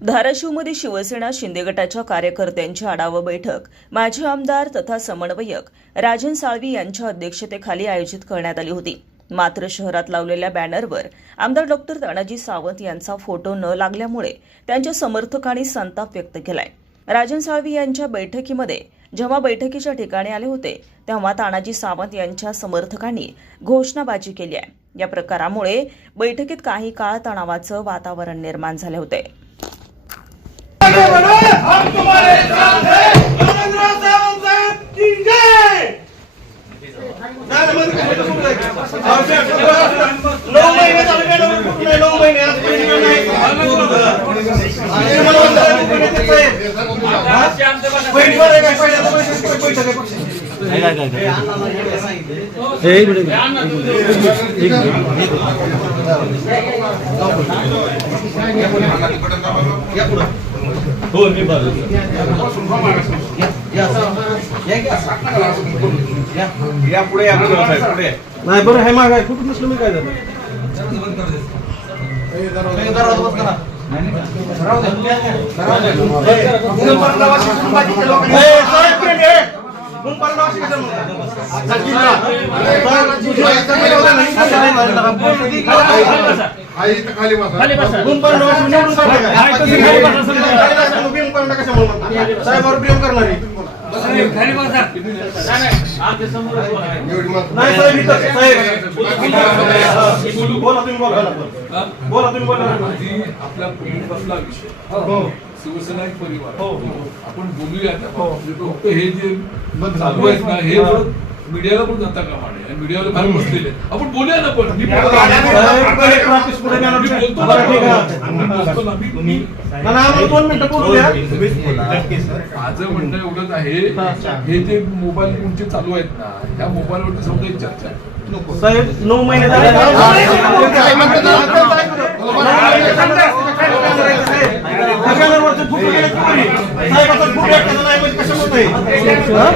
धाराशिवमध्ये शिवसेना शिंदे गटाच्या कार्यकर्त्यांची आढावा बैठक. माजी आमदार तथा समन्वयक राजन साळवी यांच्या अध्यक्षतेखाली आयोजित करण्यात आली होती. मात्र शहरात लावलेल्या बॅनरवर आमदार डॉक्टर तानाजी सावंत यांचा फोटो न लागल्यामुळे त्यांच्या समर्थकांनी संताप व्यक्त केलाय. राजन साळवी यांच्या बैठकीमध्ये जेव्हा बैठकीच्या ठिकाणी आले होते तेव्हा तानाजी सावंत यांच्या समर्थकांनी घोषणाबाजी केली आहे. या प्रकारामुळे बैठकीत काही काळ तणावाचं वातावरण निर्माण झाले होते. हम तुम्हारे साथ हैं। नरेंद्र सावंत साहब की जय। नऊ महिने मॅडम कुठं नाही नऊ महिने आज वेळ नाही बैठक- बैठक आहे पक्षाची. नाही बरं हे माग आहे कुठून नसलं मी काय झालं इथं खाली बसा साहेबावर प्रेम करणारी. नाही साहेब इथं साहेब बोला तुम्ही बोला. बोला तुम्ही बोला. आपला विषय? हो. शिवसेना एक परिवार हो. आपण बोलूया आता. हो. फक्त हे जे चालू आहेत ना हे हा. मीडियाला पण जाता कामा नये आणि मीडियाला फार बसलेले आहेत. आपण बोलूया ना पण मी बोलतो ना. मी. बोलतो ना. मी बोलतो ना. मी- मी- ना, ना, आम्हाला दोन मिनिटं बोलू द्या माझं म्हणणं एवढंच आहे हे जे मोबाईल तुमचे चालू आहेत ना ह्या मोबाईलवरती समजा एक चर्चा आहे साहेब नऊ महिने झाले नाही म्हणजे कशामुळे नाही? हा?